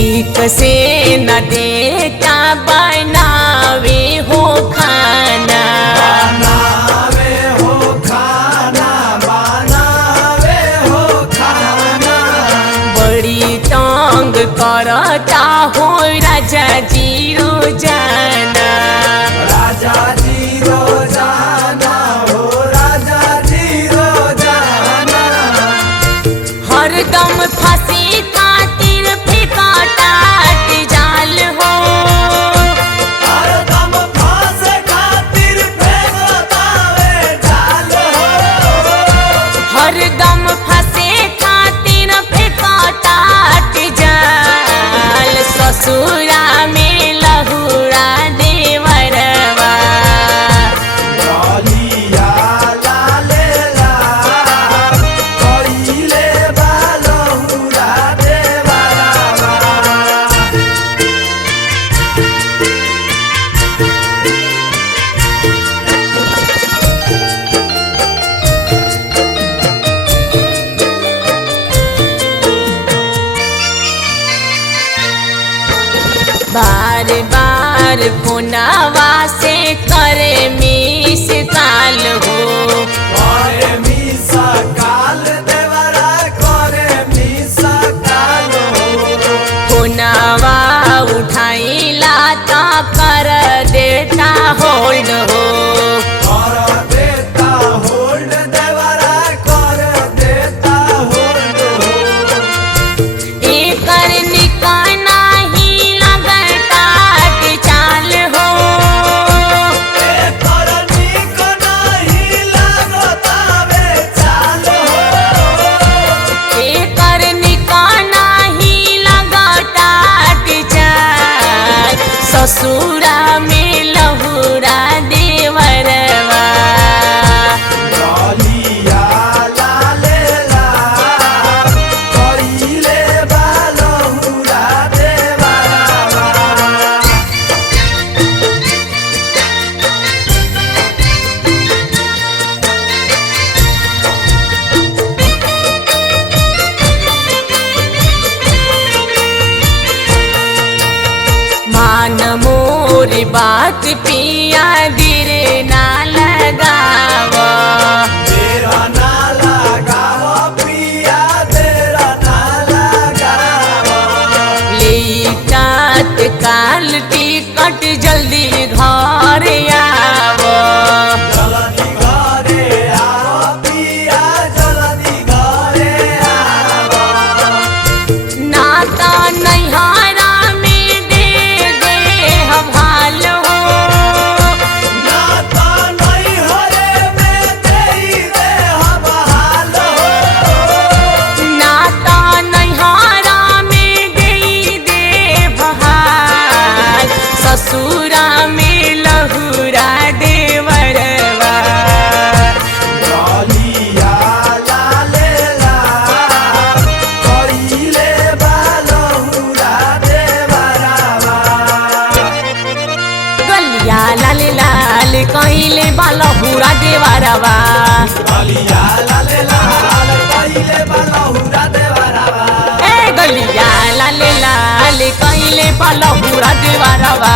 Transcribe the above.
ठीक से न देता बनावे हो खाना, बनावे हो खाना, बनावे हो खाना। बड़ी तंग करता हो राजा जी रोजाना, राजा जी रोजाना हो, राजा जी रोजाना। हरदम फांसी खातिर फेंकाटाट जाल हो, हरदम फांसे खातिर फेंकतावे जाल हो। हरदम फांसी खातिर फेंकाटाट जाल। ससुरा में लहुरा देवरवा, गलिया लालेला कइले बा लहुरा देवरवा। बार बार फोनवा से करे मिस काल हो, करे मिसा काल देवरा, करे मिसा काल हो। फोनवा उठाइला तो कर देता होल्ड हो, कर देता होल्ड देवरा, कर देता होल्ड हो। एकर निकाना ही लगटाट चाल हो, एकर नीक नाही लागतावे चाल हो। एकर निकाना ही लगटाट चाल। ससुरा में लहुरा देवरवा, गलिया लालेला कइले बा लहुरा देवरवा। मान मोर बात पिया दिर ना लगावा, तेरा ना लगावा पिया, तेरा ना लगावा। लेटात काल टिकट जल्दी घर आवा, जल्दी घरे आवा पिया, जल्दी घरे आवा। नाता नैहरा में दे हम हाल हो, नाता नैहरे में देई दे हम हाल हो। नाता नैहरा में दे बहाल। ससुरा में लहुरा देवरवा, गलिया लालेला कइले बा लहुरा देवरवा। गलिया लाल लाल कहिले बालहुरा देवरवा, गलिया लालेला कइले बा लहुरा देवरवा। ए गलिया लाल लाल कहिले बालहुरा देवरवा।